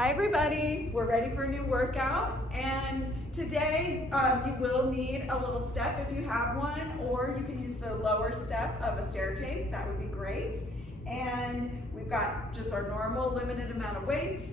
Hi everybody, we're ready for a new workout, and today you will need a little step if you have one, or you can use the lower step of a staircase. That would be great. And we've got just our normal limited amount of weights.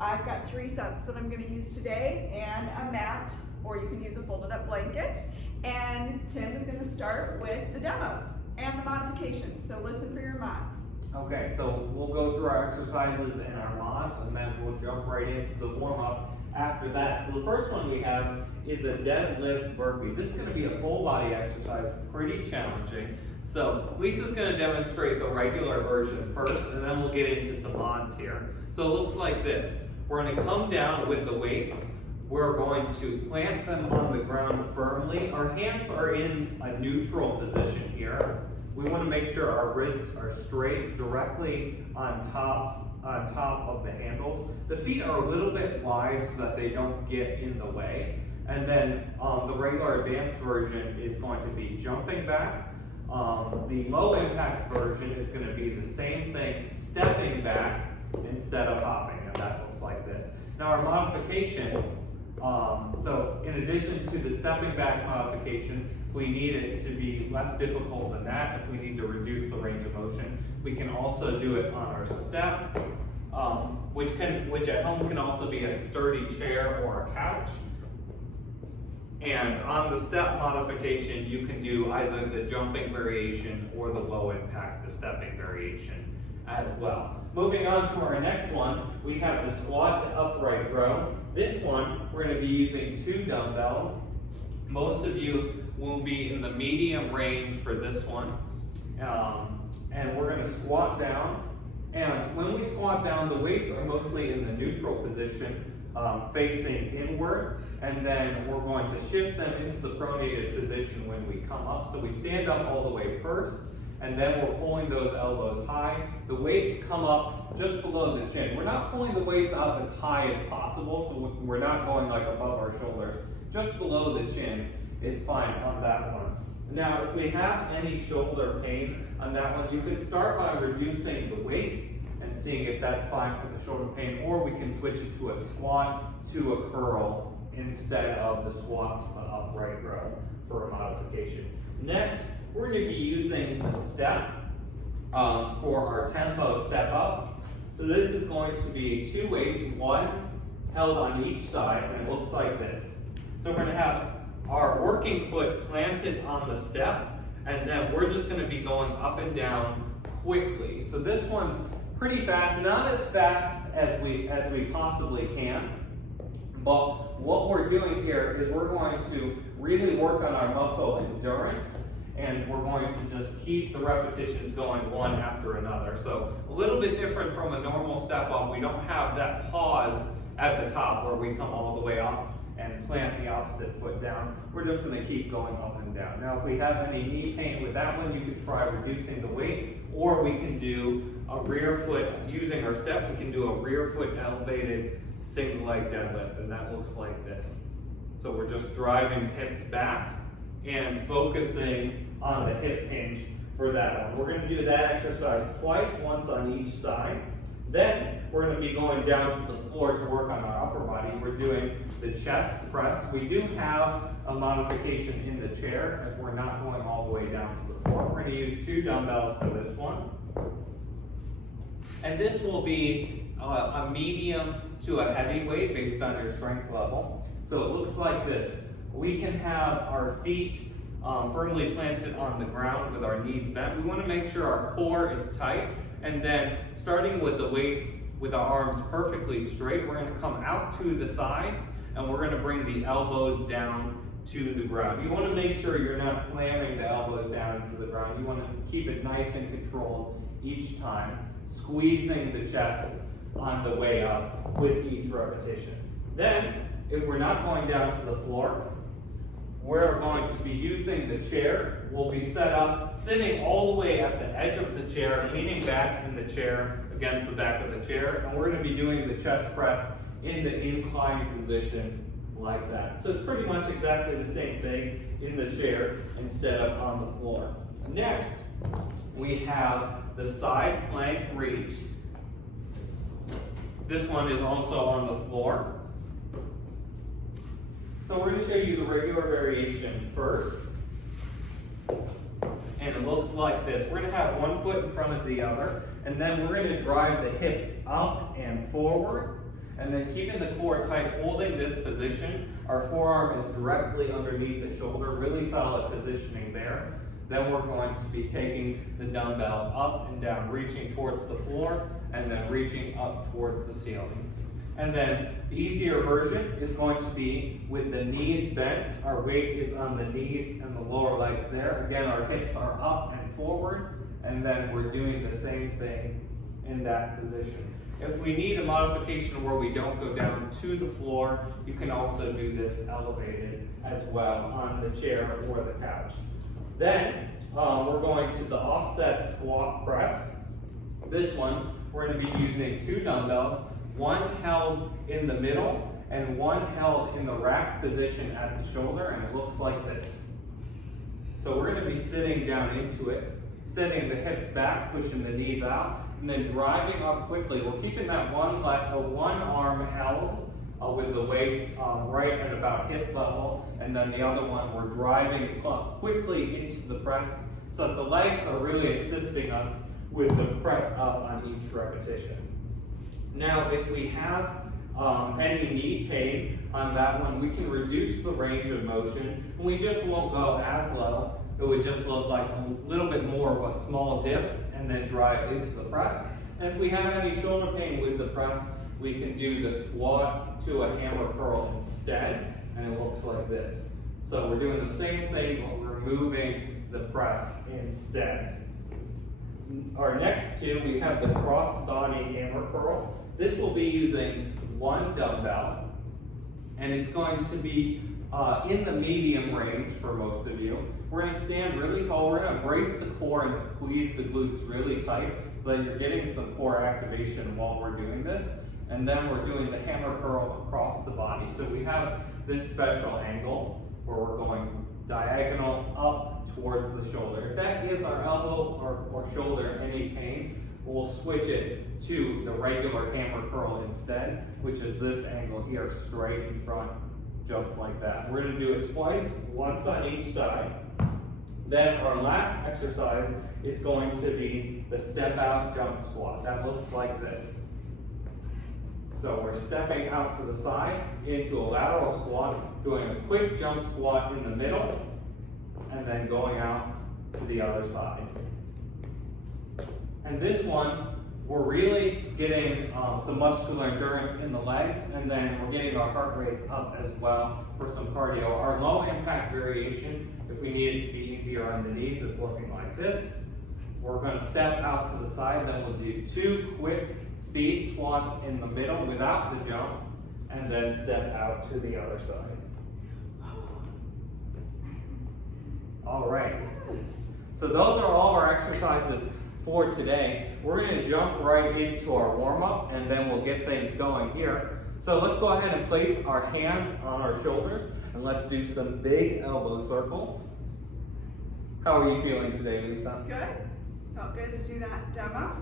I've got 3 sets that I'm going to use today, and a mat, or you can use a folded up blanket. And Tim is going to start with the demos and the modifications, so listen for your mods. Okay, so we'll go through our exercises and our mods, and then we'll jump right into the warm-up after that. So the first one we have is a deadlift burpee. This is going to be a full body exercise, pretty challenging. So Lisa's going to demonstrate the regular version first, and then we'll get into some mods here. So it looks like this. We're going to come down with the weights. We're going to plant them on the ground firmly. Our hands are in a neutral position here. We want to make sure our wrists are straight, directly on top of the handles. The feet are a little bit wide so that they don't get in the way. And then the regular advanced version is going to be jumping back. The low impact version is going to be the same thing, stepping back instead of hopping, and that looks like this. Now our modification, so in addition to the stepping back modification, if we need it to be less difficult than that, if we need to reduce the range of motion, we can also do it on our step, which at home can also be a sturdy chair or a couch. And on the step modification, you can do either the jumping variation or the low impact, the stepping variation as well. Moving on to our next one, we have the squat to upright row. This one, we're going to be using 2 dumbbells. Most of you will be in the medium range for this one. And we're going to squat down. And when we squat down, the weights are mostly in the neutral position, facing inward. And then we're going to shift them into the pronated position when we come up. So we stand up all the way first, and then we're pulling those elbows high. The weights come up just below the chin. We're not pulling the weights up as high as possible, so we're not going like above our shoulders. Just below the chin is fine on that one. Now, if we have any shoulder pain on that one, you can start by reducing the weight and seeing if that's fine for the shoulder pain, or we can switch it to a squat to a curl instead of the squat to the upright row for a modification. Next, we're going to be using a step for our tempo step up. So this is going to be 2 weights, 1 held on each side, and it looks like this. So we're going to have our working foot planted on the step, and then we're just going to be going up and down quickly. So this one's pretty fast, not as fast as we possibly can, but what we're doing here is we're going to really work on our muscle endurance, and we're going to just keep the repetitions going one after another. So a little bit different from a normal step up. We don't have that pause at the top where we come all the way up and plant the opposite foot down. We're just going to keep going up and down. Now, if we have any knee pain with that one, you can try reducing the weight, or we can do a rear foot, using our step, we can do a rear foot elevated single leg deadlift, and that looks like this. So we're just driving hips back and focusing on the hip hinge for that one. We're going to do that exercise twice, once on each side. Then we're going to be going down to the floor to work on our upper body. We're doing the chest press. We do have a modification in the chair if we're not going all the way down to the floor. We're going to use 2 dumbbells for this one. And this will be a medium to a heavy weight based on your strength level. So it looks like this. We can have our feet firmly planted on the ground with our knees bent. We want to make sure our core is tight. And then starting with the weights with our arms perfectly straight, we're going to come out to the sides, and we're going to bring the elbows down to the ground. You want to make sure you're not slamming the elbows down into the ground. You want to keep it nice and controlled each time, squeezing the chest on the way up with each repetition. Then, if we're not going down to the floor, we're going to be using the chair. We'll be set up, sitting all the way at the edge of the chair, leaning back in the chair against the back of the chair, and we're going to be doing the chest press in the inclined position like that. So it's pretty much exactly the same thing in the chair instead of on the floor. Next, we have the side plank reach. This one is also on the floor. So we're going to show you the regular variation first. And it looks like this. We're going to have one foot in front of the other, and then we're going to drive the hips up and forward, and then keeping the core tight, holding this position. Our forearm is directly underneath the shoulder, really solid positioning there. Then we're going to be taking the dumbbell up and down, reaching towards the floor, and then reaching up towards the ceiling. And then the easier version is going to be with the knees bent. Our weight is on the knees and the lower legs there. Again, our hips are up and forward, and then we're doing the same thing in that position. If we need a modification where we don't go down to the floor, you can also do this elevated as well on the chair or the couch. Then we're going to the offset squat press. This one, we're going to be using 2 dumbbells, one held in the middle and one held in the racked position at the shoulder, and it looks like this. So we're going to be sitting down into it, sitting the hips back, pushing the knees out, and then driving up quickly. We're keeping that one arm held with the weight right at about hip level, and then the other one we're driving quickly into the press so that the legs are really assisting us with the press up on each repetition. Now, if we have any knee pain on that one, we can reduce the range of motion, and we just won't go as low. It would just look like a little bit more of a small dip and then drive into the press. And if we have any shoulder pain with the press, we can do the squat to a hammer curl instead, and it looks like this. So we're doing the same thing, but we're moving the press instead. Our next two, we have the cross body hammer curl. This will be using 1 dumbbell, and it's going to be in the medium range for most of you. We're going to stand really tall. We're going to brace the core and squeeze the glutes really tight so that you're getting some core activation while we're doing this. And then we're doing the hammer curl across the body. So we have this special angle where we're going diagonal up towards the shoulder. If that gives our elbow or shoulder any pain, we'll switch it to the regular hammer curl instead, which is this angle here, straight in front, just like that. We're going to do it twice, once on each side. Then our last exercise is going to be the step out jump squat. That looks like this. So we're stepping out to the side into a lateral squat, doing a quick jump squat in the middle, and then going out to the other side. And this one, we're really getting some muscular endurance in the legs, and then we're getting our heart rates up as well for some cardio. Our low impact variation, if we need it to be easier on the knees, is looking like this. We're going to step out to the side, then we'll do 2 quick speed squats in the middle without the jump, and then step out to the other side. All right. So those are all our exercises for today. We're going to jump right into our warm-up, and then we'll get things going here. So let's go ahead and place our hands on our shoulders, and let's do some big elbow circles. How are you feeling today, Lisa? Good. Felt good to do that demo.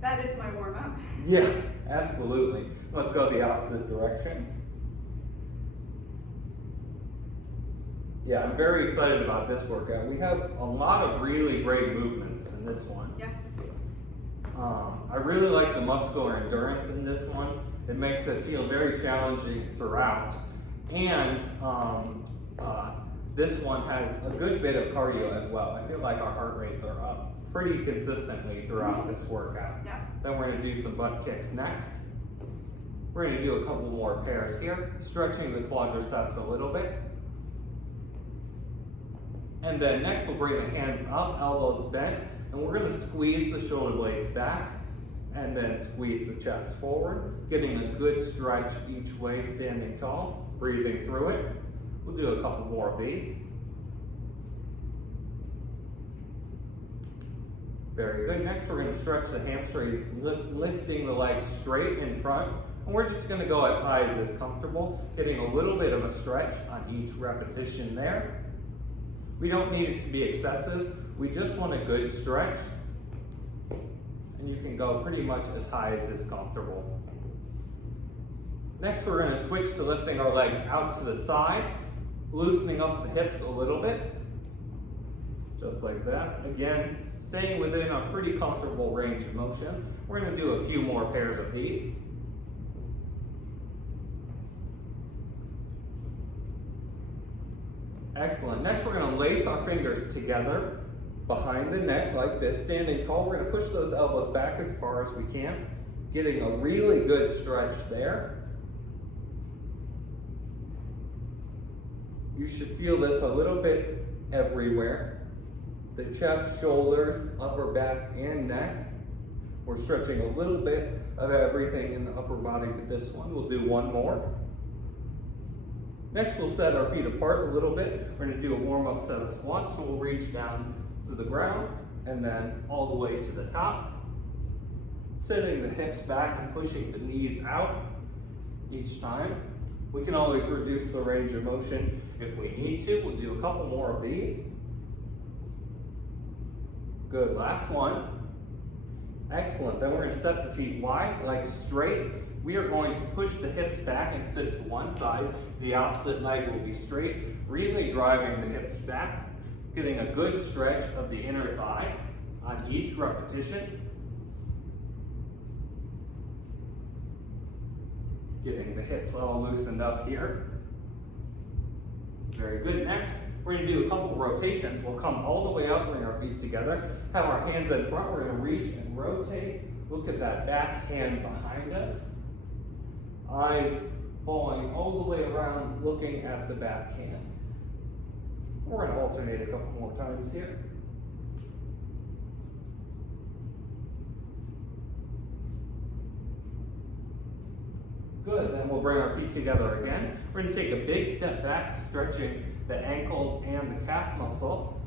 That is my warm-up. Yeah, absolutely. Let's go the opposite direction. Yeah, I'm very excited about this workout. We have a lot of really great movements in this one. Yes. I really like the muscular endurance in this one. It makes it feel very challenging throughout. And this one has a good bit of cardio as well. I feel like our heart rates are up pretty consistently throughout this workout. Yeah. Then we're going to do some butt kicks next. We're going to do a couple more pairs here, stretching the quadriceps a little bit. And then next we'll bring the hands up, elbows bent, and we're going to squeeze the shoulder blades back and then squeeze the chest forward, getting a good stretch each way, standing tall, breathing through it. We'll do a couple more of these. Very good. Next, we're going to stretch the hamstrings, lifting the legs straight in front. And we're just going to go as high as is comfortable, getting a little bit of a stretch on each repetition there. We don't need it to be excessive. We just want a good stretch. And you can go pretty much as high as is comfortable. Next, we're going to switch to lifting our legs out to the side, loosening up the hips a little bit, just like that. Again, staying within a pretty comfortable range of motion. We're going to do a few more pairs of these. Excellent. Next, we're going to lace our fingers together behind the neck like this. Standing tall, we're going to push those elbows back as far as we can, getting a really good stretch there. You should feel this a little bit everywhere. The chest, shoulders, upper back, and neck. We're stretching a little bit of everything in the upper body with this one. We'll do one more. Next, we'll set our feet apart a little bit. We're going to do a warm-up set of squats. So we'll reach down to the ground and then all the way to the top. Sitting the hips back and pushing the knees out each time. We can always reduce the range of motion if we need to. We'll do a couple more of these. Good, last one. Excellent, then we're going to set the feet wide, legs straight. We are going to push the hips back and sit to one side. The opposite leg will be straight, really driving the hips back, getting a good stretch of the inner thigh on each repetition. Getting the hips all loosened up here. Very good. Next, we're going to do a couple rotations. We'll come all the way up, bring our feet together, have our hands in front. We're going to reach and rotate. Look at that back hand behind us. Eyes falling all the way around, looking at the back hand. We're going to alternate a couple more times here. Good, then we'll bring our feet together again. We're going to take a big step back, stretching the ankles and the calf muscle.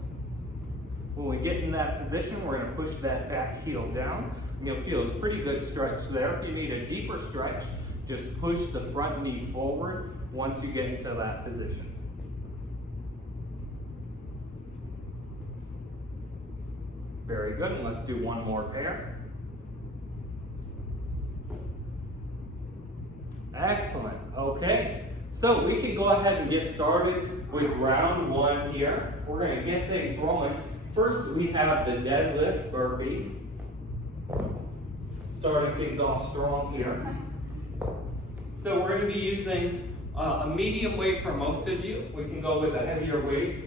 When we get in that position, we're going to push that back heel down. And you'll feel a pretty good stretch there. If you need a deeper stretch, just push the front knee forward once you get into that position. Very good, and let's do one more pair. Excellent. Okay, so we can go ahead and get started with round one here. We're going to get things rolling. First, we have the deadlift burpee. Starting things off strong here. So we're going to be using a medium weight for most of you. We can go with a heavier weight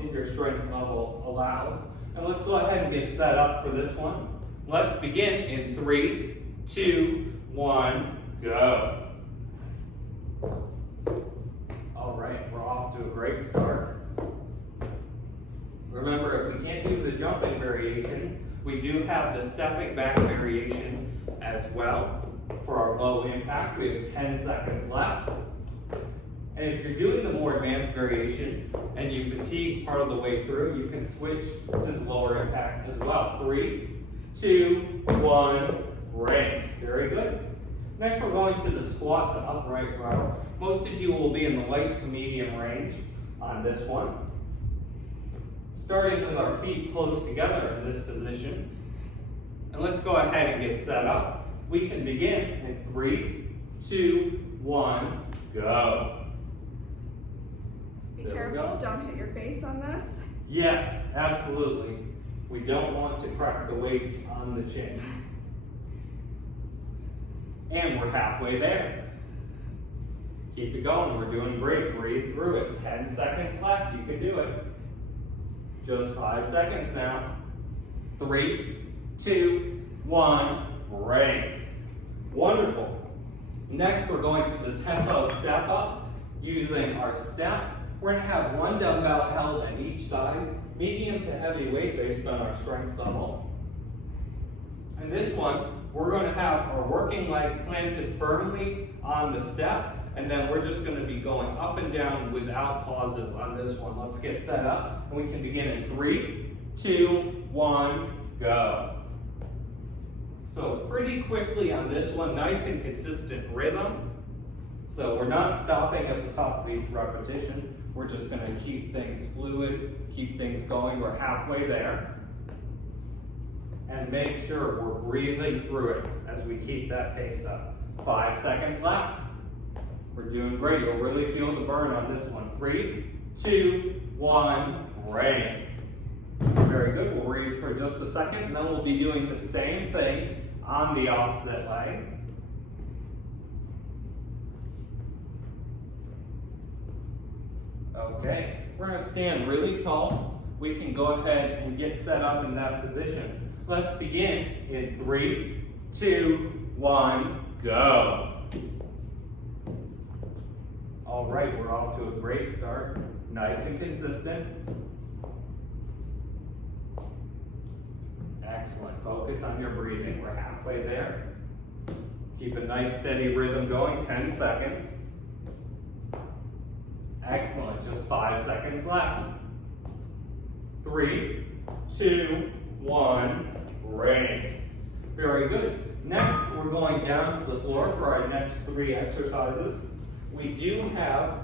if your strength level allows. And let's go ahead and get set up for this one. Let's begin in 3, 2, 1. Go. All right, we're off to a great start. Remember, if we can't do the jumping variation, we do have the stepping back variation as well for our low impact. We have 10 seconds left. And if you're doing the more advanced variation and you fatigue part of the way through, you can switch to the lower impact as well. 3, 2, 1, break. Very good. Next, we're going to the squat to upright row. Most of you will be in the light to medium range on this one. Starting with our feet close together in this position. And let's go ahead and get set up. We can begin in 3, 2, 1, go. Be careful, don't hit your face on this. Yes, absolutely. We don't want to crack the weights on the chin. And we're halfway there. Keep it going, we're doing great. Breathe through it. 10 seconds left, you can do it. Just 5 seconds now. 3, 2, 1, break. Wonderful. Next, we're going to the tempo step up using our step. We're going to have one dumbbell held at each side, medium to heavy weight based on our strength level. And this one, we're going to have our working leg planted firmly on the step, and then we're just going to be going up and down without pauses on this one. Let's get set up, and we can begin in 3, 2, 1, go. So pretty quickly on this one, nice and consistent rhythm. So we're not stopping at the top of each repetition. We're just going to keep things fluid, keep things going. We're halfway there. And make sure we're breathing through it as we keep that pace up. 5 seconds left. We're doing great. You'll really feel the burn on this one. 3, 2, 1, break. Very good. We'll breathe for just a second, and then we'll be doing the same thing on the opposite leg. Okay, we're going to stand really tall. We can go ahead and get set up in that position. Let's begin in 3, 2, 1, go. All right, we're off to a great start. Nice and consistent. Excellent. Focus on your breathing. We're halfway there. Keep a nice steady rhythm going. 10 seconds. Excellent. Just 5 seconds left. 3, 2, 1, break. Very good. Next, we're going down to the floor for our next 3 exercises. We do have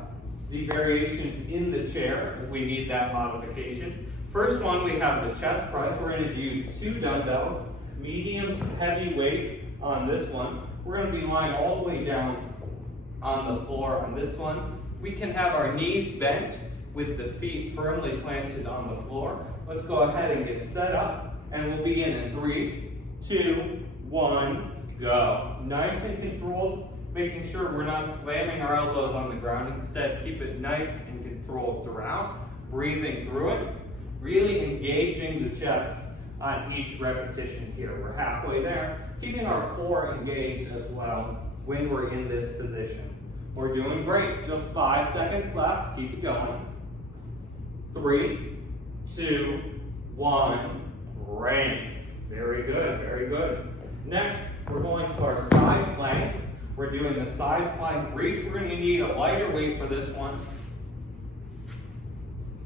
the variations in the chair if we need that modification. First one, we have the chest press. We're going to use 2 dumbbells, medium to heavy weight on this one. We're going to be lying all the way down on the floor on this one. We can have our knees bent with the feet firmly planted on the floor. Let's go ahead and get set up, and we'll begin in 3, 2, 1, go. Nice and controlled, making sure we're not slamming our elbows on the ground. Instead, keep it nice and controlled throughout, breathing through it, really engaging the chest on each repetition here. We're halfway there, keeping our core engaged as well when we're in this position. We're doing great. Just 5 seconds left. Keep it going. 3, 2, 1, break. Very good, very good. Next, we're going to our side planks. We're doing the side plank reach. We're going to need a lighter weight for this one.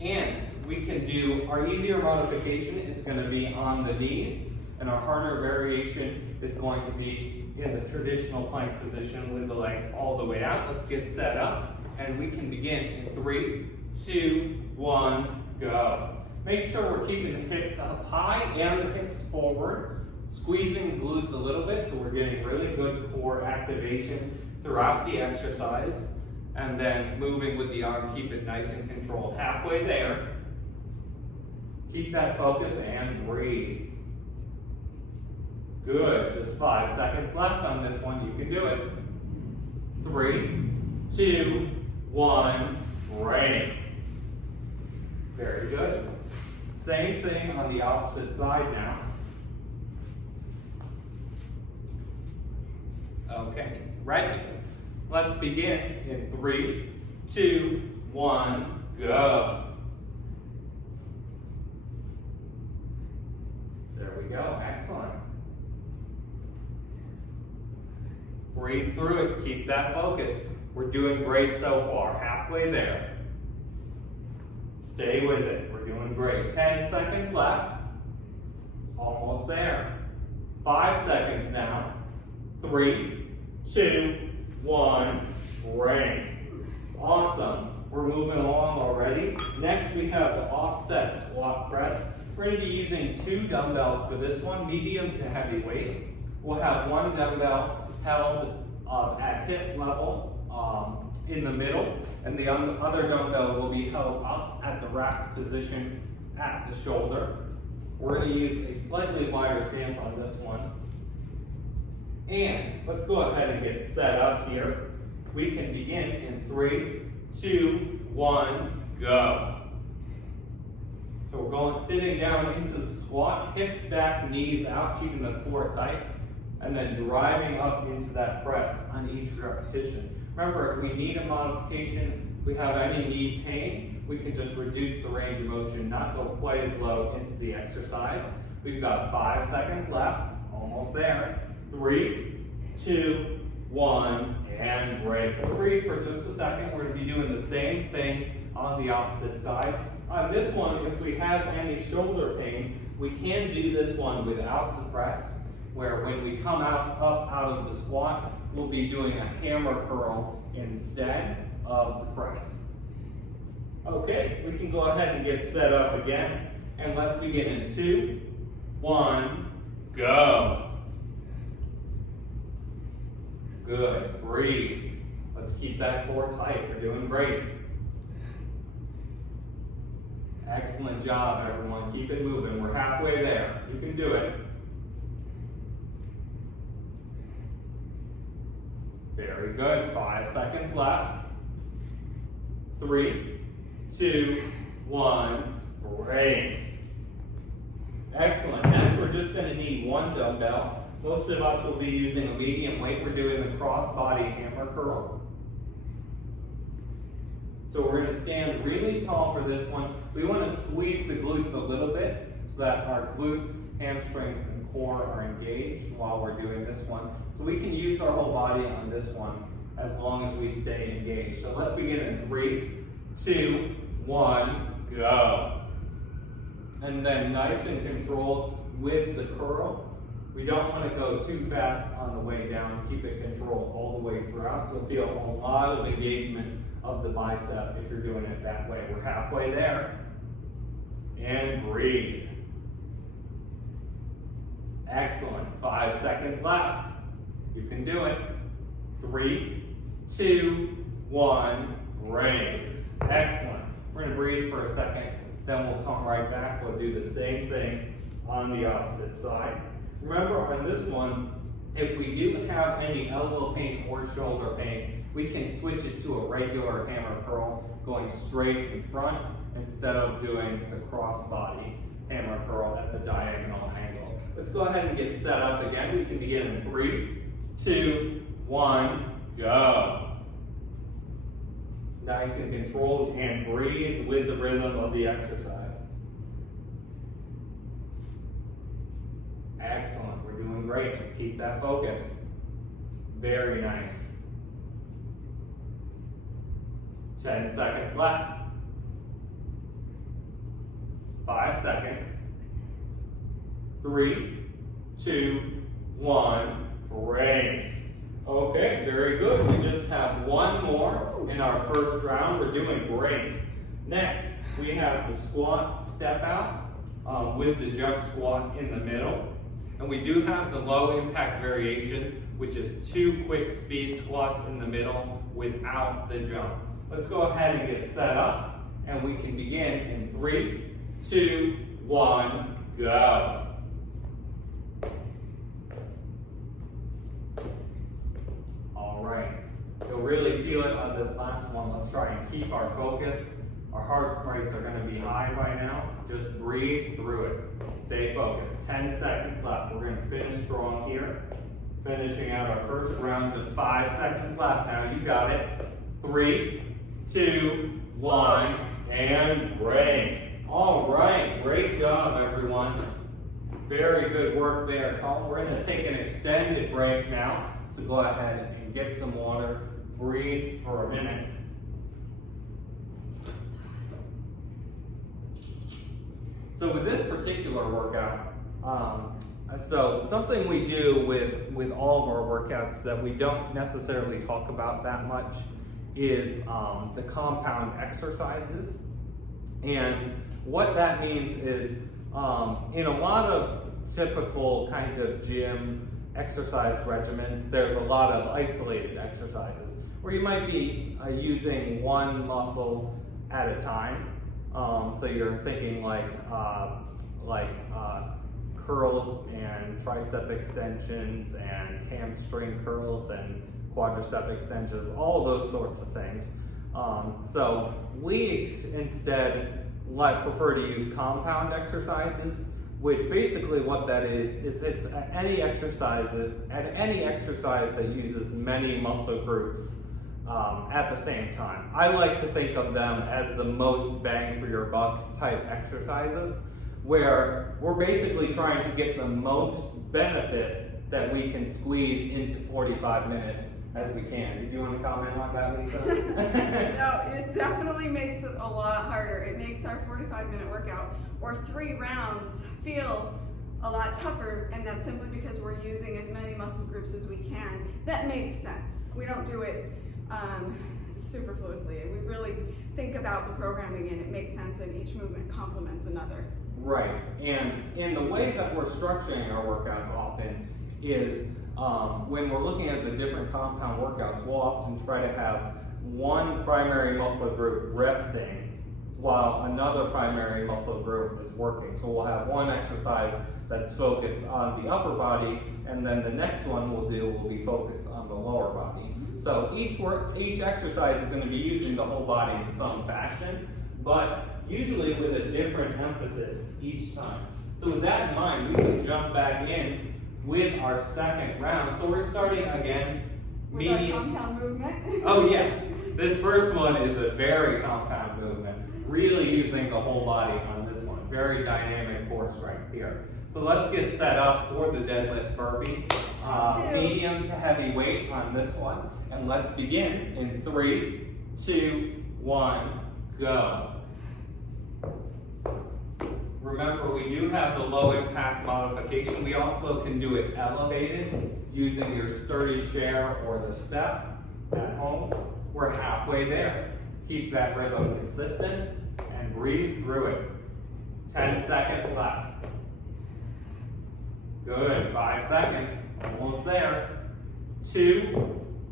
And we can do our easier modification is going to be on the knees, and our harder variation is going to be in the traditional plank position with the legs all the way out. Let's get set up, and we can begin in 3, 2, 1, go. Make sure we're keeping the hips up high and the hips forward, squeezing the glutes a little bit so we're getting really good core activation throughout the exercise, and then moving with the arm, keep it nice and controlled. Halfway there. Keep that focus and breathe. Good, just 5 seconds left on this one. You can do it. 3, 2, 1, break. Very good. Same thing on the opposite side now. Okay, ready? Let's begin in 3, 2, 1, go. There we go, excellent. Breathe through it, keep that focus. We're doing great so far, halfway there. Stay with it, we're doing great. 10 seconds left, almost there. 5 seconds now. 3, 2, 1, break. Awesome, we're moving along already. Next we have the offset squat press. We're going to be using 2 dumbbells for this one, medium to heavy weight. We'll have 1 dumbbell held at hip level in the middle, and the other dumbbell will be held up at the rack position at the shoulder. We're going to use a slightly wider stance on this one. And let's go ahead and get set up here. We can begin in 3, 2, 1, go. So we're going sitting down into the squat, hips back, knees out, keeping the core tight, and then driving up into that press on each repetition. Remember, if we need a modification, if we have any knee pain, we can just reduce the range of motion, not go quite as low into the exercise. We've got 5 seconds left, almost there. 3, 2, 1, and break. Breathe for just a second. We're going to be doing the same thing on the opposite side. On this one, if we have any shoulder pain, we can do this one without the press, where when we come up out of the squat, we'll be doing a hammer curl instead of the press. Okay, we can go ahead and get set up again, and let's begin in 2, 1, go. Good, breathe. Let's keep that core tight, we're doing great. Excellent job, everyone. Keep it moving. We're halfway there. You can do it. Very good. 5 seconds left. 3, 2, 1. Great. Excellent. Next, we're just going to need one dumbbell. Most of us will be using a medium weight. We're doing the cross-body hammer curl. So we're going to stand really tall for this one. We want to squeeze the glutes a little bit so that our glutes, hamstrings, and core are engaged while we're doing this one. So we can use our whole body on this one as long as we stay engaged. So let's begin in 3, 2, 1, go. And then nice and controlled with the curl. We don't want to go too fast on the way down. Keep it controlled all the way throughout. You'll feel a lot of engagement of the bicep if you're doing it that way. We're halfway there. And breathe. Excellent. 5 seconds left. You can do it. 3, 2, 1, break. Excellent. We're going to breathe for a second, then we'll come right back. We'll do the same thing on the opposite side. Remember, on this one, if we do have any elbow pain or shoulder pain, we can switch it to a regular hammer curl, going straight in front instead of doing the cross-body hammer curl at the diagonal angle. Let's go ahead and get set up again. We can begin in 3, 2, 1, go. Nice and controlled, and breathe with the rhythm of the exercise. Excellent, we're doing great. Let's keep that focus. Very nice. 10 seconds left. 5 seconds. 3, 2, 1, break. Okay, very good. We just have one more in our first round. We're doing great. Next, we have the squat step out with the jump squat in the middle. And we do have the low impact variation, which is 2 quick speed squats in the middle without the jump. Let's go ahead and get set up, and we can begin in 3, 2, 1, go. All right, you'll really feel it on this last one. Let's try and keep our focus. Our heart rates are going to be high by now. Just breathe through it. Stay focused. 10 seconds left. We're going to finish strong here. Finishing out our first round. Just 5 seconds left now. You got it. 3, 2, 1, and break. All right. Great job, everyone. Very good work there. We're going to take an extended break now. So go ahead and get some water. Breathe for a minute. So with this particular workout, so something we do with all of our workouts that we don't necessarily talk about that much is the compound exercises. And what that means is in a lot of typical kind of gym exercise regimens, there's a lot of isolated exercises where you might be using one muscle at a time. So you're thinking like curls and tricep extensions and hamstring curls and quadricep extensions, all those sorts of things. So we instead prefer to use compound exercises, which basically what that is it's any exercise that uses many muscle groups at the same time. I like to think of them as the most bang for your buck type exercises, where we're basically trying to get the most benefit that we can squeeze into 45 minutes as we can. Did you want to comment on that, Lisa? No, it definitely makes it a lot harder. It makes our 45-minute workout or 3 rounds feel a lot tougher, and that's simply because we're using as many muscle groups as we can. That makes sense. We don't do it superfluously. We really think about the programming, and it makes sense, and each movement complements another. Right, and in the way that we're structuring our workouts often is when we're looking at the different compound workouts, we'll often try to have one primary muscle group resting while another primary muscle group is working. So we'll have one exercise that's focused on the upper body, and then the next one we'll do will be focused on the lower body. So each exercise is going to be using the whole body in some fashion, but usually with a different emphasis each time. So with that in mind, we can jump back in with our second round. So we're starting again, with our compound movement. Oh yes, this first one is a very compound movement, really using the whole body on this one. Very dynamic core strength here. So let's get set up for the deadlift burpee. Medium to heavy weight on this one. And let's begin in 3, 2, 1, go. Remember, we do have the low impact modification. We also can do it elevated using your sturdy chair or the step at home. We're halfway there. Keep that rhythm consistent and breathe through it. 10 seconds left. Good, 5 seconds, almost there. 2,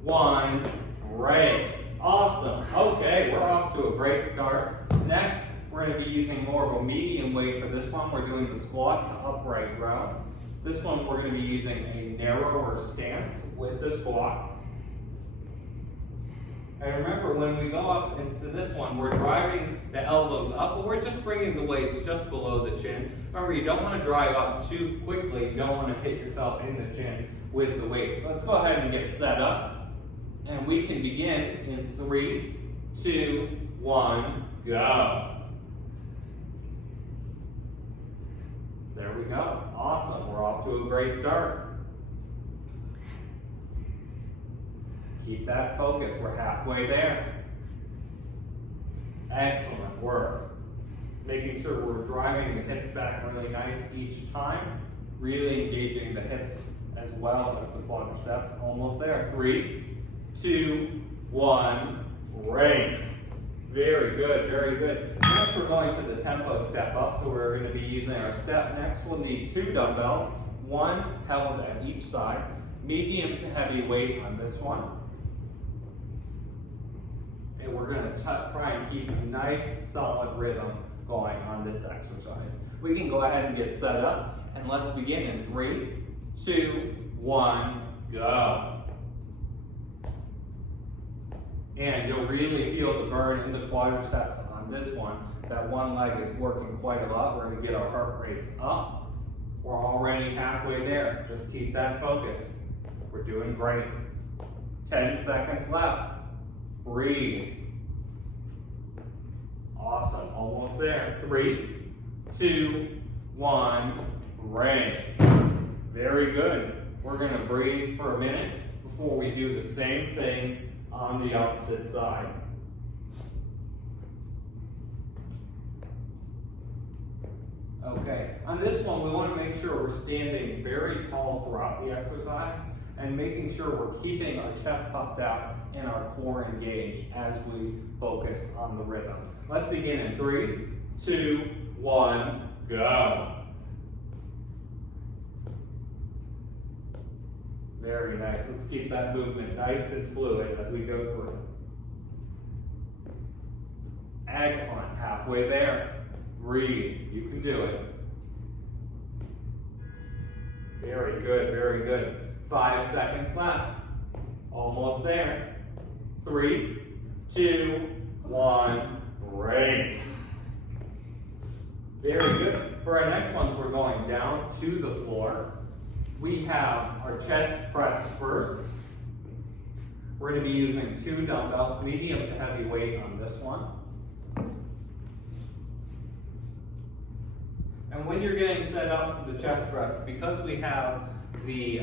1, break. Awesome, okay, we're off to a great start. Next, we're gonna be using more of a medium weight for this one. We're doing the squat to upright row. This one, we're gonna be using a narrower stance with the squat. And remember, when we go up into this one, we're driving the elbows up, but we're just bringing the weights just below the chin. Remember, you don't want to drive up too quickly. You don't want to hit yourself in the chin with the weights. So let's go ahead and get set up. And we can begin in 3, 2, 1, go. There we go. Awesome. We're off to a great start. Keep that focus, we're halfway there. Excellent work. Making sure we're driving the hips back really nice each time. Really engaging the hips as well as the quadriceps. Almost there. 3, 2, 1, break. Very good, very good. Next we're going to the tempo step up, so we're going to be using our step. Next we'll need 2 dumbbells, one held at each side. Medium to heavy weight on this one. And we're going to try and keep a nice, solid rhythm going on this exercise. We can go ahead and get set up, and let's begin in 3, 2, 1, go. And you'll really feel the burn in the quadriceps on this one. That one leg is working quite a lot. We're going to get our heart rates up. We're already halfway there. Just keep that focus. We're doing great. 10 seconds left. Breathe. Awesome, almost there. 3, 2, 1, break. Very good. We're gonna breathe for a minute before we do the same thing on the opposite side. Okay, on this one we want to make sure we're standing very tall throughout the exercise and making sure we're keeping our chest puffed out and our core engaged as we focus on the rhythm. Let's begin in 3, 2, 1, go. Very nice. Let's keep that movement nice and fluid as we go through. Excellent. Halfway there. Breathe. You can do it. Very good, very good. 5 seconds left. Almost there. 3, 2, 1, break. Very good. For our next ones, we're going down to the floor. We have our chest press first. We're going to be using 2 dumbbells, medium to heavy weight on this one. And when you're getting set up for the chest press, because we have the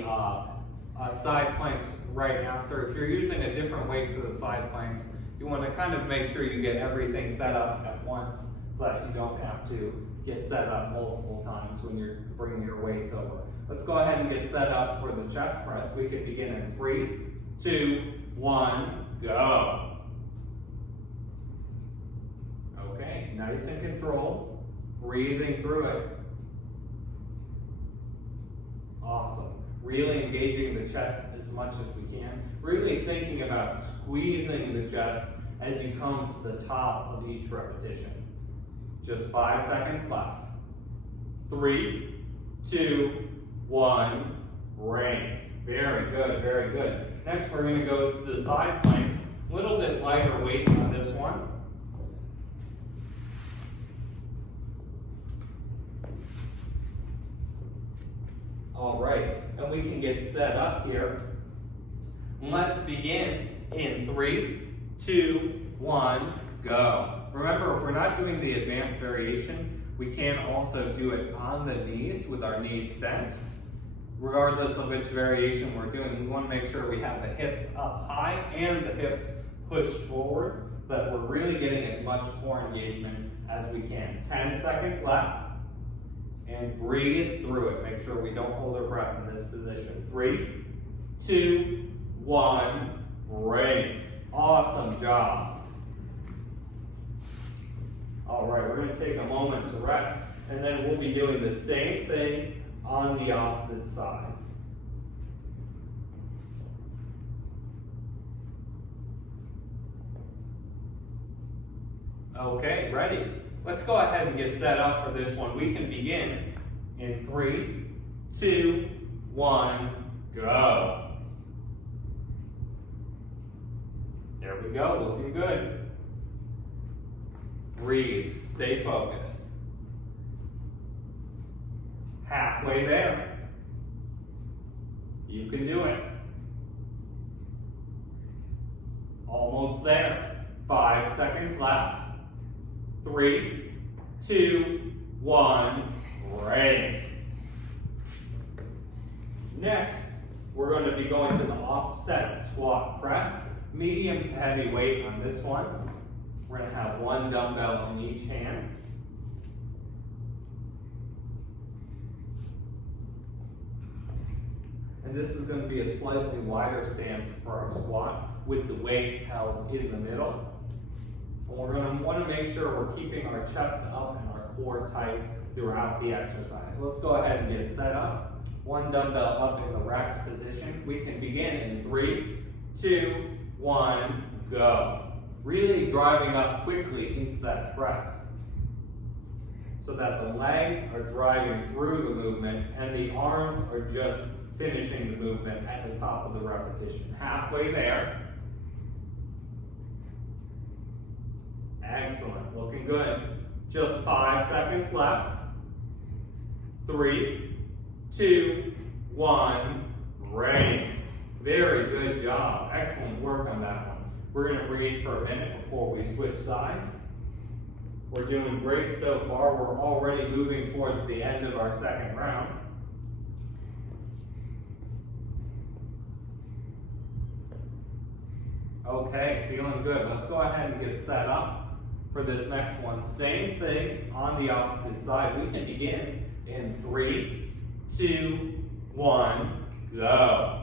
side planks right after, if you're using a different weight for the side planks, you want to kind of make sure you get everything set up at once so that you don't have to get set up multiple times when you're bringing your weights over. Let's go ahead and get set up for the chest press. We could begin in 3, 2, 1, go. Okay, nice and controlled, breathing through it. Awesome. really engaging the chest as much as we can, really thinking about squeezing the chest as you come to the top of each repetition. Just 5 seconds left. 3, 2, 1, rank. Very good, very good. Next, we're going to go to the side planks. A little bit lighter weight on this one. All right, and we can get set up here. Let's begin in 3, 2, 1, go. Remember, if we're not doing the advanced variation, we can also do it on the knees with our knees bent. Regardless of which variation we're doing, we want to make sure we have the hips up high and the hips pushed forward so that we're really getting as much core engagement as we can. 10 seconds left. And breathe through it. Make sure we don't hold our breath in this position. 3, 2, 1, break. Awesome job. All right, we're going to take a moment to rest, and then we'll be doing the same thing on the opposite side. Okay, ready? Let's go ahead and get set up for this one. We can begin in 3, 2, 1, go. There we go, looking good. Breathe, stay focused. Halfway there. You can do it. Almost there. 5 seconds left. 3, 2, 1, break. Next, we're going to be going to the offset squat press. Medium to heavy weight on this one. We're going to have one dumbbell in each hand. And this is going to be a slightly wider stance for our squat with the weight held in the middle. And we're going to want to make sure we're keeping our chest up and our core tight throughout the exercise. Let's go ahead and get set up. One dumbbell up in the racked position. We can begin in 3, 2, 1, go. Really driving up quickly into that press so that the legs are driving through the movement and the arms are just finishing the movement at the top of the repetition. Halfway there. Excellent, looking good. Just 5 seconds left. 3, 2, 1, break. Very good job. Excellent work on that one. We're going to breathe for a minute before we switch sides. We're doing great so far. We're already moving towards the end of our second round. Okay, feeling good. Let's go ahead and get set up for this next one. Same thing on the opposite side. We can begin in 3, 2, 1, go.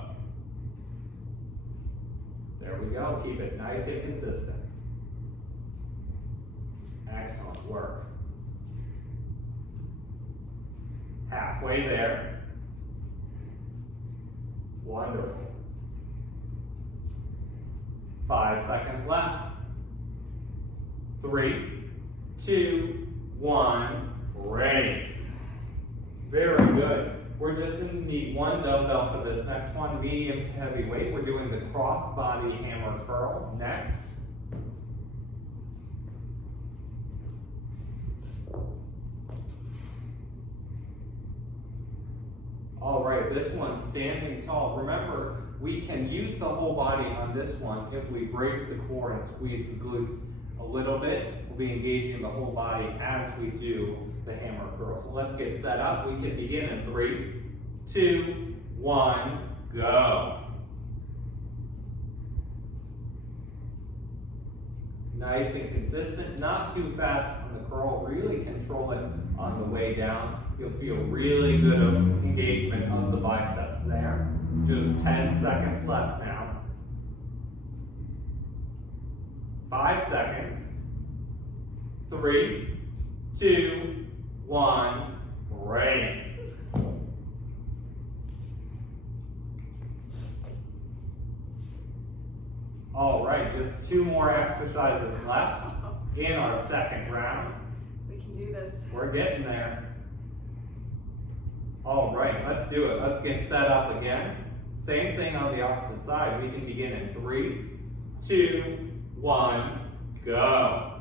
There we go. Keep it nice and consistent. Excellent work. Halfway there. Wonderful. 5 seconds left. 3, 2, 1, ready. Very good. We're just going to need one dumbbell for this next one, medium to heavy weight. We're doing the cross body hammer curl next. All right, this one's standing tall. Remember, we can use the whole body on this one if we brace the core and squeeze the glutes a little bit. We'll be engaging the whole body as we do the hammer curl. So let's get set up. We can begin in 3, 2, 1, go. Nice and consistent, not too fast on the curl. Really control it on the way down. You'll feel really good engagement of the biceps there. Just 10 seconds left now. 5 seconds. 3, 2, 1, break. All right, just 2 more exercises left in our second round. We can do this. We're getting there. All right, let's do it. Let's get set up again. Same thing on the opposite side. We can begin in 3, 2, 1, go.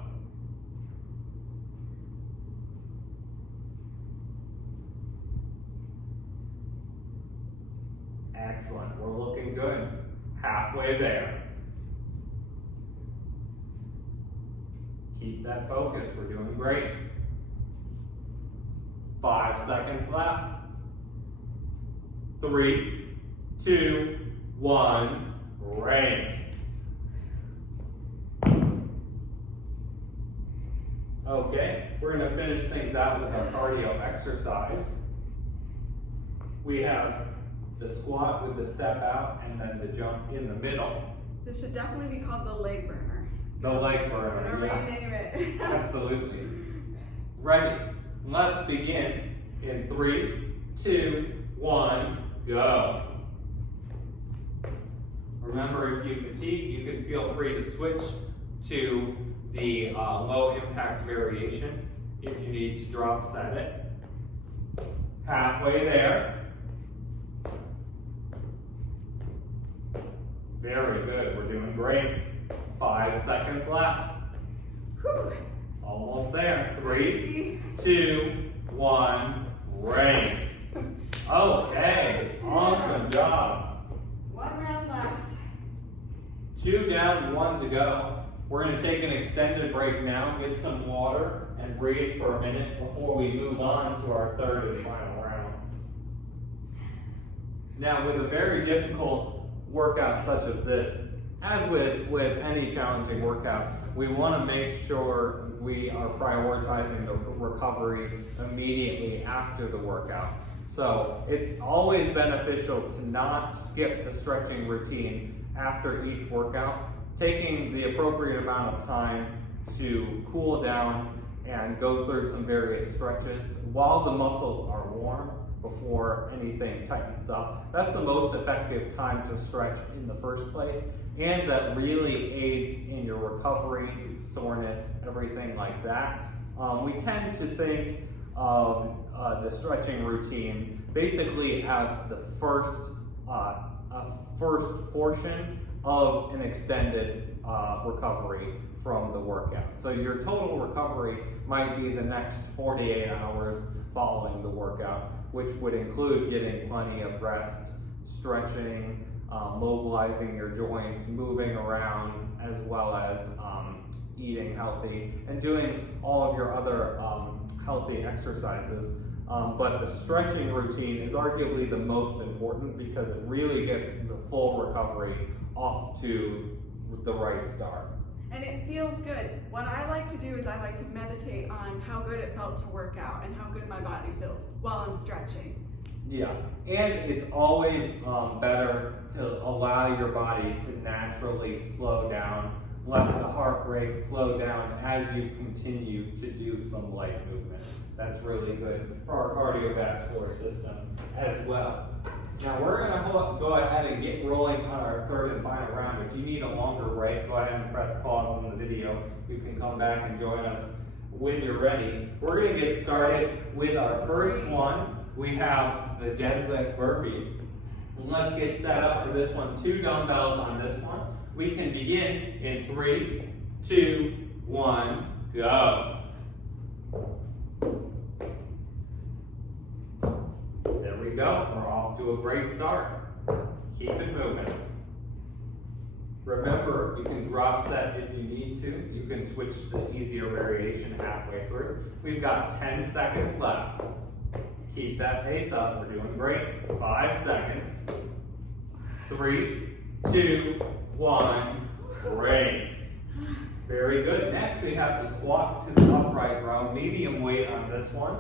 Excellent, we're looking good. Halfway there. Keep that focus, we're doing great. 5 seconds left. 3, 2, 1, break. Okay, we're gonna finish things out with our cardio exercise. We have the squat with the step out and then the jump in the middle. This should definitely be called the leg burner. The leg burner, Whatever yeah. you name it. Absolutely. Ready, let's begin in 3, 2, 1, go. Remember, if you fatigue, you can feel free to switch to the low impact variation if you need to drop set it. Halfway there. Very good, we're doing great. 5 seconds left. Whew. Almost there. 3, 2, 1, break. Okay, awesome job. 1 round left. 2 down, 1 to go. We're going to take an extended break now, get some water, and breathe for a minute before we move on to our third and final round. Now, with a very difficult workout such as this, as with any challenging workout, we want to make sure we are prioritizing the recovery immediately after the workout. So it's always beneficial to not skip the stretching routine after each workout, taking the appropriate amount of time to cool down and go through some various stretches while the muscles are warm before anything tightens up. That's the most effective time to stretch in the first place, and that really aids in your recovery, soreness, everything like that. We tend to think of the stretching routine basically as the first portion of an extended recovery from the workout. So your total recovery might be the next 48 hours following the workout, which would include getting plenty of rest, stretching, mobilizing your joints, moving around, as well as eating healthy and doing all of your other healthy exercises. But the stretching routine is arguably the most important because it really gets the full recovery off to the right start. And it feels good. What I like to do is I like to meditate on how good it felt to work out and how good my body feels while I'm stretching. Yeah, and it's always better to allow your body to naturally slow down, let the heart rate slow down as you continue to do some light movement. That's really good for our cardiovascular system as well. Now we're going to go ahead and get rolling on our third and final round. If you need a longer break, go ahead and press pause on the video. You can come back and join us when you're ready. We're going to get started with our first one. We have the deadlift burpee. Let's get set up for this one. 2 dumbbells on this one. We can begin in 3, 2, 1, go. There we go. We're off to a great start. Keep it moving. Remember, you can drop set if you need to. You can switch to the easier variation halfway through. We've got 10 seconds left. Keep that pace up. We're doing great. 5 seconds. 3, 2, 1, break. Very good. Next, we have the squat to the upright row. Medium weight on this one.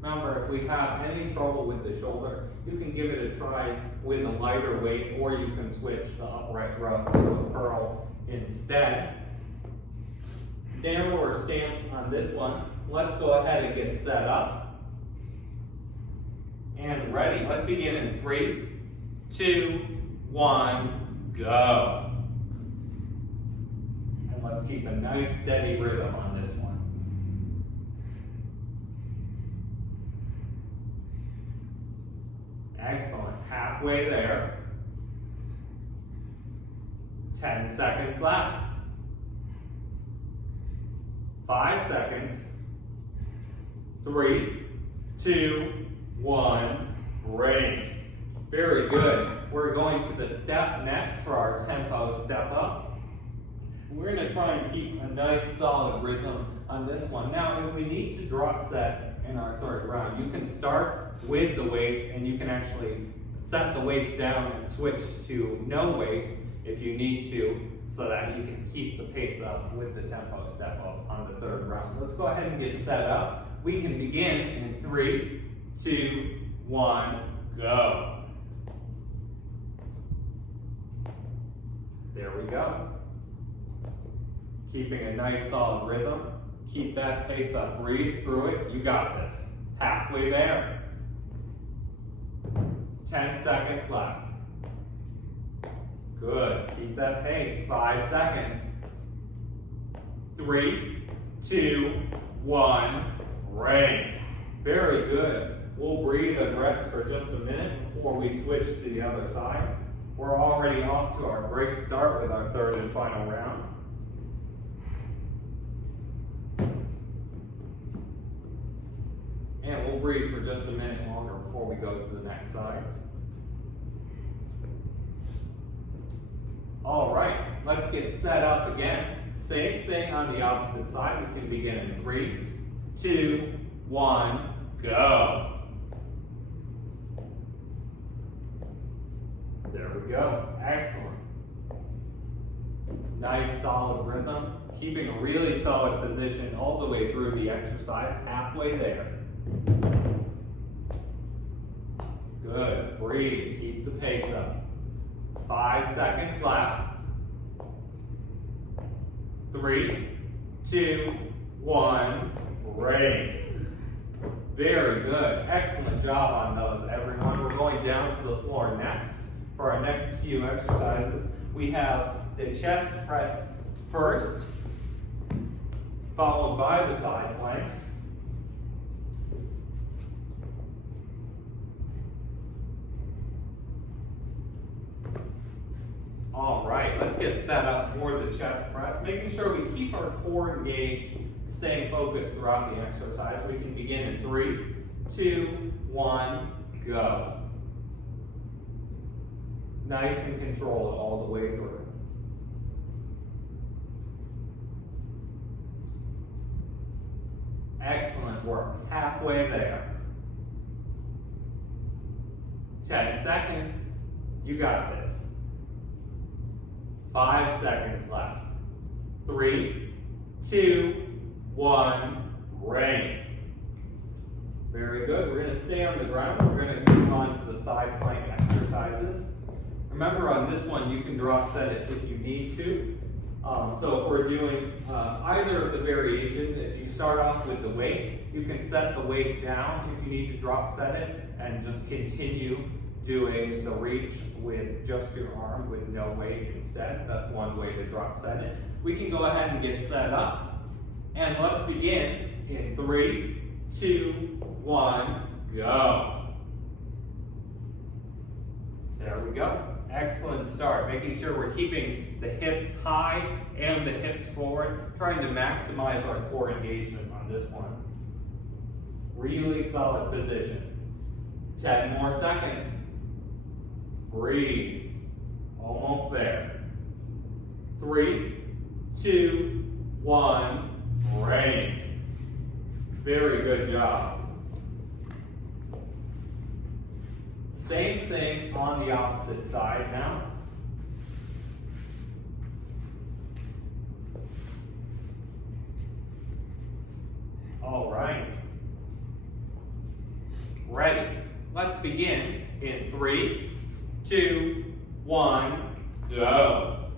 Remember, if we have any trouble with the shoulder, you can give it a try with a lighter weight, or you can switch the upright row to a curl instead. Narrower stance on this one. Let's go ahead and get set up. And ready. Let's begin in 3, 2, 1, go. And let's keep a nice steady rhythm on this one. Excellent, halfway there. 10 seconds left. 5 seconds. 3, 2, 1, break. Very good. We're going to the step next for our tempo step up. We're going to try and keep a nice solid rhythm on this one. Now, if we need to drop set in our third round, you can start with the weights and you can actually set the weights down and switch to no weights if you need to, so that you can keep the pace up with the tempo step up on the third round. Let's go ahead and get set up. We can begin in 3, 2, 1, go. There we go. Keeping a nice solid rhythm. Keep that pace up. Breathe through it. You got this. Halfway there. 10 seconds left. Good. Keep that pace. 5 seconds. 3, 2, 1, break. Very good. We'll breathe and rest for just a minute before we switch to the other side. We're already off to our great start with our third and final round. And we'll breathe for just a minute longer before we go to the next side. All right, let's get set up again. Same thing on the opposite side. We can begin in 3, 2, 1, go. There we go. Excellent. Nice solid rhythm. Keeping a really solid position all the way through the exercise. Halfway there. Good. Breathe. Keep the pace up. 5 seconds left. 3, 2, 1, break. Very good. Excellent job on those, everyone. We're going down to the floor next. For our next few exercises, we have the chest press first, followed by the side planks. All right, let's get set up for the chest press, making sure we keep our core engaged, staying focused throughout the exercise. We can begin in 3, 2, 1, go. Nice and controlled all the way through. Excellent work. Halfway there. 10 seconds. You got this. 5 seconds left. 3, 2, 1, break. Very good. We're going to stay on the ground. We're going to move on to the side plank exercises. Remember, on this one, you can drop set it if you need to. So if we're doing either of the variations, if you start off with the weight, you can set the weight down if you need to drop set it and just continue doing the reach with just your arm with no weight instead. That's one way to drop set it. We can go ahead and get set up. And let's begin in 3, 2, 1, go. There we go. Excellent start. Making sure we're keeping the hips high and the hips forward, trying to maximize our core engagement on this one. Really solid position. 10 more seconds. Breathe. Almost there. 3, 2, 1, break. Very good job. Same thing on the opposite side now. All right. Ready. Let's begin in 3, 2, 1, go.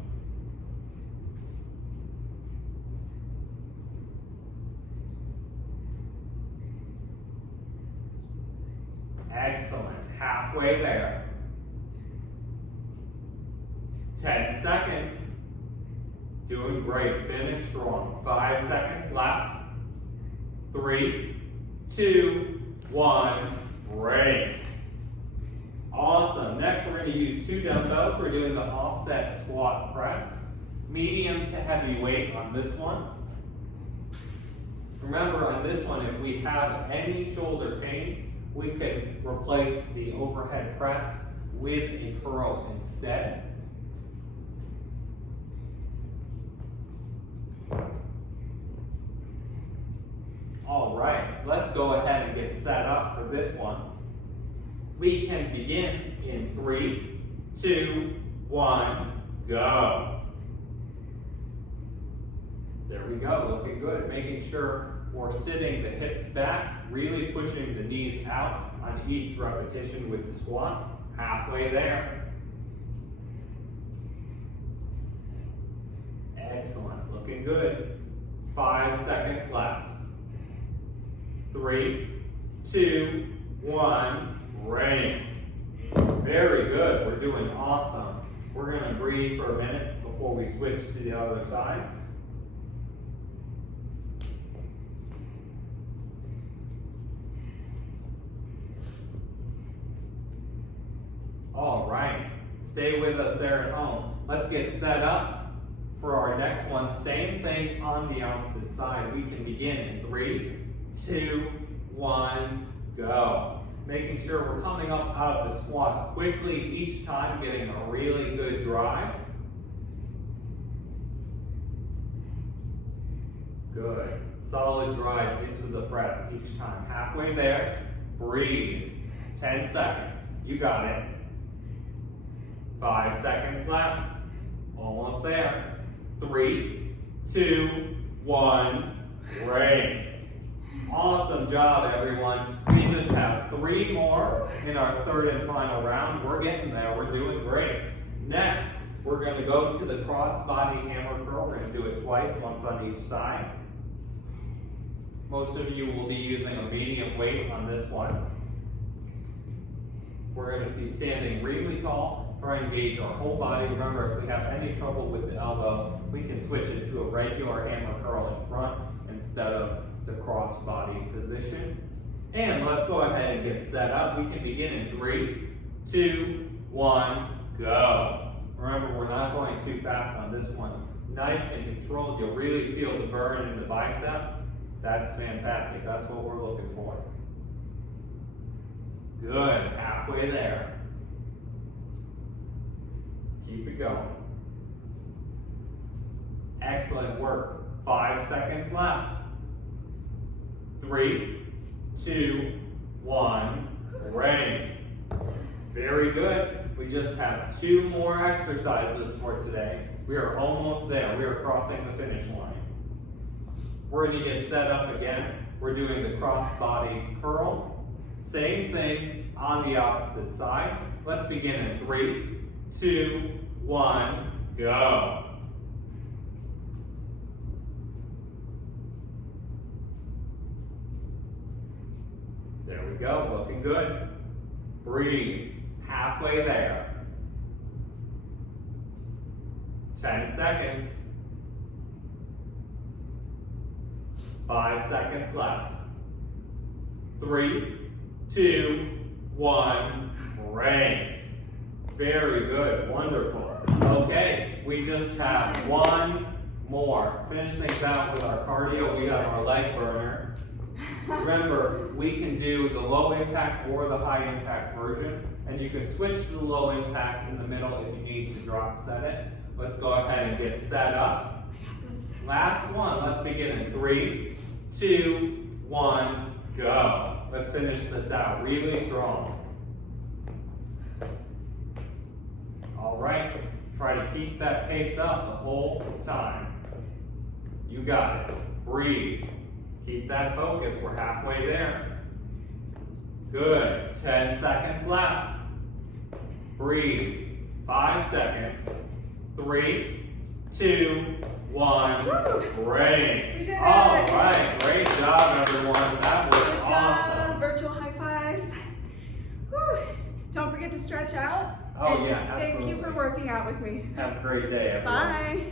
Excellent. Halfway there. 10 Doing great. Finish strong. 5 seconds left. 3, 2, 1. Break. Awesome. Next, we're going to use 2 dumbbells. We're doing the offset squat press. Medium to heavy weight on this one. Remember, on this one, if we have any shoulder pain, we could replace the overhead press with a curl instead. All right, let's go ahead and get set up for this one. We can begin in 3, 2, 1, go. There we go, looking good. Making sure we're sitting the hips back, really pushing the knees out on each repetition with the squat. Halfway there. Excellent, looking good. 5 seconds left. 3, 2, 1, break. Very good, we're doing awesome. We're gonna breathe for a minute before we switch to the other side. All right, stay with us there at home. Let's get set up for our next one. Same thing on the opposite side. We can begin in 3, 2, 1, go. Making sure we're coming up out of the squat quickly each time, getting a really good drive. Good. Solid drive into the press each time. Halfway there. Breathe. 10 seconds. You got it. 5 seconds left. Almost there. 3, 2, 1, break. Awesome job, everyone. We just have 3 more in our 3rd and final round. We're getting there. We're doing great. Next, we're going to go to the cross-body hammer curl. We're going to do it twice, once on each side. Most of you will be using a medium weight on this one. We're going to be standing really tall. Try and engage our whole body. Remember, if we have any trouble with the elbow, we can switch it to a regular hammer curl in front instead of the cross-body position. And let's go ahead and get set up. We can begin in 3, 2, 1, go. Remember, we're not going too fast on this one. Nice and controlled. You'll really feel the burn in the bicep. That's fantastic. That's what we're looking for. Good. Halfway there. Keep it going. Excellent work. 5 seconds left. 3, 2, 1, break. Very good. We just have 2 more exercises for today. We are almost there. We are crossing the finish line. We're going to get set up again. We're doing the cross-body curl. Same thing on the opposite side. Let's begin in 3, 2, 1, go. There we go, looking good. Breathe, halfway there. 10 seconds. 5 seconds left. 3, 2, 1, break. Very good, wonderful. Okay, we just have 1 more. Finish things out with our cardio. We have our leg burner. Remember, we can do the low impact or the high impact version, and you can switch to the low impact in the middle if you need to drop set it. Let's go ahead and get set up. Last one, let's begin in 3, 2, 1, go. Let's finish this out really strong. All right, try to keep that pace up the whole time. You got it. Breathe. Keep that focus. We're halfway there. Good. 10 seconds left. Breathe. 5 seconds. 3, 2, 1. Woo! Break. We did it. All right. Great job, everyone. That was Good awesome. job. Virtual high fives. Woo. Don't forget to stretch out. Oh, And yeah, absolutely. Thank you for working out with me. Have a great day, everyone. Bye.